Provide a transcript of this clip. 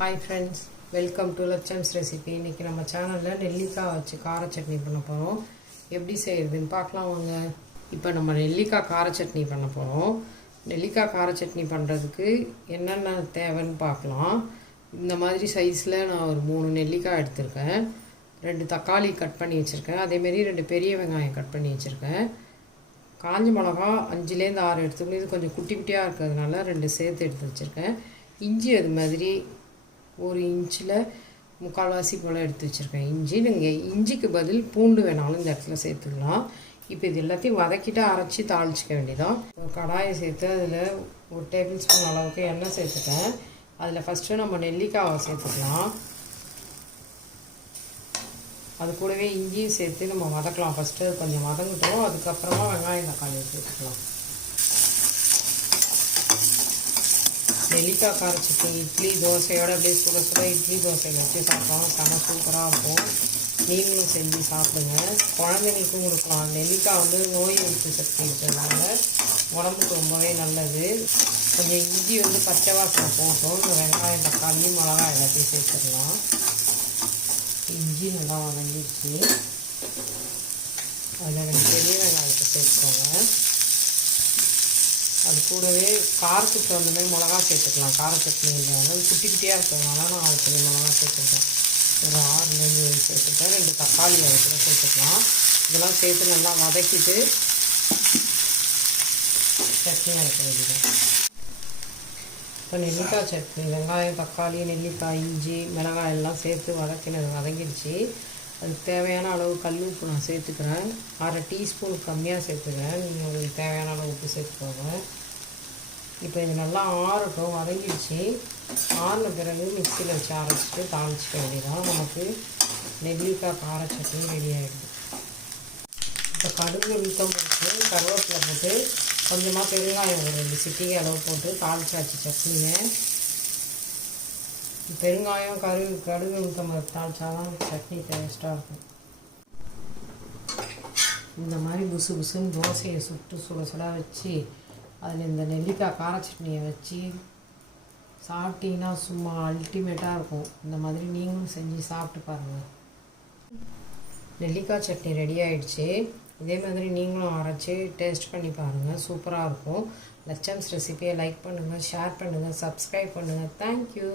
Hi friends welcome to லட்சம்ஸ் recipe இன்றைக்கி நம்ம சேனலில் நெல்லிக்காய் வச்சு கார சட்னி பண்ண போகிறோம் எப்படி செய்கிறதுன்னு பார்க்கலாம் வாங்க. இப்போ நம்ம நெல்லிக்காய் கார சட்னி பண்ண போகிறோம் நெல்லிக்காய் கார சட்னி பண்ணுறதுக்கு என்னென்ன தேவைன்னு பார்க்கலாம். இந்த மாதிரி சைஸில் நான் ஒரு மூணு நெல்லிக்காய் எடுத்திருக்கேன். ரெண்டு தக்காளி கட் பண்ணி வச்சுருக்கேன். அதேமாரி ரெண்டு பெரிய வெங்காயம் கட் பண்ணி வச்சுருக்கேன். காஞ்ச மிளகா அஞ்சுலேருந்து ஆறு எடுத்துக்கணும். இது கொஞ்சம் குட்டி குட்டியாக இருக்கிறதுனால ரெண்டு சேர்த்து எடுத்து வச்சுருக்கேன். இஞ்சி அது மாதிரி ஒரு இன்ச்சில் முக்கால்வாசி போல் எடுத்து வச்சுருக்கேன். இஞ்சி நீங்கள் இஞ்சிக்கு பதில் பூண்டு வேணாலும் இந்த இடத்துல சேர்த்துக்கலாம் இப்போ இது எல்லாத்தையும் வதக்கிட்டு அரைச்சி தாளிச்சிக்க வேண்டியதான் கடாயை சேர்த்து அதில் ஒரு டேபிள் ஸ்பூன் அளவுக்கு எண்ணெய் சேர்த்துட்டேன். அதில் ஃபஸ்ட்டு நம்ம நெல்லிக்காவை சேர்த்துக்கலாம். அது கூடவே இஞ்சியும் சேர்த்து நம்ம வதக்கலாம். ஃபஸ்ட்டு அது கொஞ்சம் வதங்கிட்டோம். அதுக்கப்புறமா வெங்காயம் தக்காளி சேர்த்துக்கலாம். நெல்லிக்காய் காரச்சிட்டு இட்லி தோசையோட அப்படியே சுட சுட இட்லி தோசையில் வச்சு சாப்பிட்டோம் செம சூப்பராக இருக்கும். நீங்களும் செஞ்சு சாப்பிடுங்க. குழந்தைங்களுக்கும் கொடுக்கலாம். நெல்லிக்காய் வந்து நோய் எதிர்ப்பு சக்தி இருக்கிறதுனால உடம்புக்கு ரொம்பவே நல்லது. கொஞ்சம் இஞ்சி வந்து பச்சை வாசனை போட்டோம் வெங்காயம் தக்காளி மிளகாய் எல்லாத்தையும் சேர்த்துடலாம். இஞ்சி நல்லா வதங்கிடுச்சு. அதில் ரெண்டு பெரிய வெங்காயத்தை சேர்த்துக்கோங்க. அது கூடவே காரத்துக்கு தகுந்த மாதிரி மிளகா சேர்த்துக்கலாம். கார சட்னி இல்லாமல் குட்டி குட்டியாக இருக்கிறதுனால நான் அது கொஞ்சம் மிளகா சேர்த்துருக்கேன் ஒரு ஆறுலேருந்து ஏழு சேர்த்துட்டேன் ரெண்டு தக்காளி அது சேர்த்துக்கலாம். இதெல்லாம் சேர்த்து நல்லா வதக்கிட்டு சட்னி அரைக்க வேண்டியது இப்போ நெல்லிக்காய் சட்னி வெங்காயம் தக்காளி நெல்லிக்காய் இஞ்சி மிளகாய் எல்லாம் சேர்த்து வதக்கினது வதங்கிடுச்சு அதுக்கு தேவையான அளவு கல் உப்பு நான் சேர்த்துக்கிறேன். அரை டீஸ்பூன் கம்மியாக சேர்த்துக்கிறேன். நீங்கள் உங்களுக்கு தேவையான அளவு உப்பு சேர்த்துக்கோங்க. இப்போ இது நல்லா ஆறட்டும் வதங்கிடுச்சு. ஆறின பிறகு மிக்சியில் வச்சு அரைச்சிட்டு தாளிச்சிக்க வேண்டியதான் நமக்கு நெல்லிக்காய் கார சட்னி ரெடி ஆகிடுது இப்போ கடுகு வீக்கம் போட்டு கருவேப்பிலை போட்டு கொஞ்சமாக பெருங்காயம் ஒரு ரெண்டு சிட்டிகை அளவு போட்டு தாளிச்சாச்சு சட்னியை. பெருங்காயம் கரு கடுகு ஊற்ற தான் சட்னி டேஸ்ட்டாக இருக்கும். இந்த மாதிரி புசு புசுன்னு தோசையை சுட்டு சுட சுட வச்சு அதில் இந்த நெல்லிக்காய் கார சட்னியை வச்சு சாப்பிட்டீங்கன்னா சும்மா அல்டிமேட்டாக இருக்கும். இந்த மாதிரி நீங்களும் செஞ்சு சாப்பிட்டு பாருங்கள் நெல்லிக்காய் சட்னி ரெடி ஆகிடுச்சு இதே மாதிரி நீங்களும் அரைச்சி டேஸ்ட் பண்ணி பாருங்கள் சூப்பராக இருக்கும். லட்சம்ஸ் ரெசிபியை லைக் பண்ணுங்கள் ஷேர் பண்ணுங்கள் சப்ஸ்கிரைப் பண்ணுங்கள் தேங்க்யூ